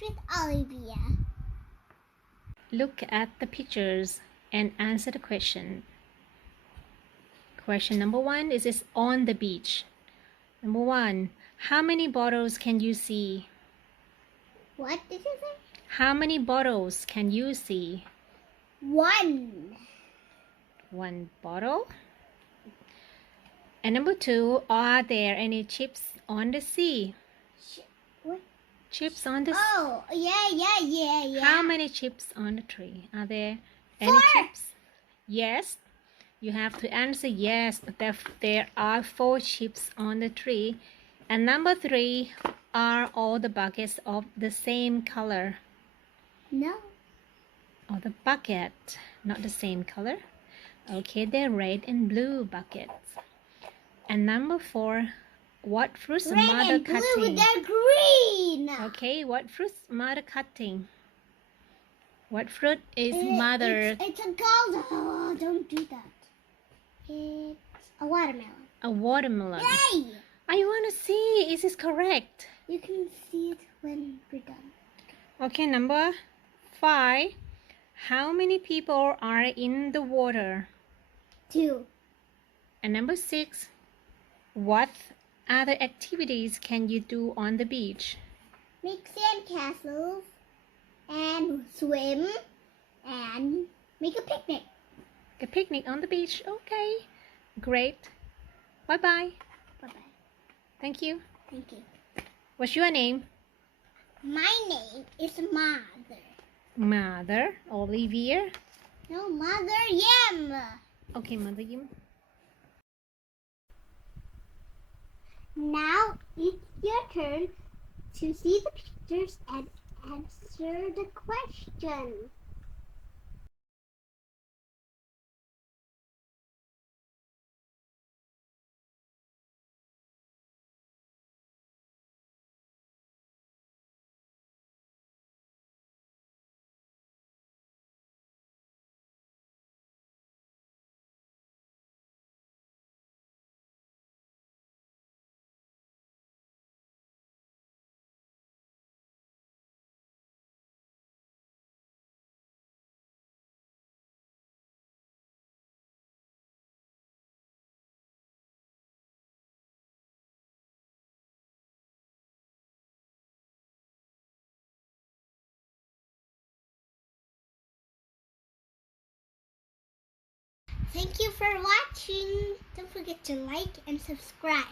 English with Olivia. Look at the pictures and answer the question. Question number 1 is on the beach. Number 1, how many bottles can you see? What did you say? How many bottles can you see? One. One bottle. And number 2, are there any chips on the sea? What? Chips on the sea. Oh, yeah. How many chips on the tree? Are there any 4. chips? Yes. You have to answer yes. There are 4 chips on the tree. And number 3, are all the buckets of the same color? No. Oh, the bucket, not the same color. Okay, they're red and blue buckets. And number 4, what fruits Red mother and blue, cutting? they're green. Okay, what fruits mother cutting? What fruit is mother? It's a gold. Oh, don't do that. It's a watermelon. A watermelon. Yay! I want to see. Is this correct? You can see it when we're done. Okay, number 5. How many people are in the water? 2. And number 6. What other activities can you do on the beach? Make sandcastles and swim and make a picnic. A picnic on the beach. Okay, great. Bye-bye. Bye-bye. Thank you. Thank you. What's your name? My name is Mother. Mother Olivia. No, Mother Yim. Okay, Mother Yim. Now it's your turn to see the pictures and answer the question. Thank you for watching. Don't forget to like and subscribe.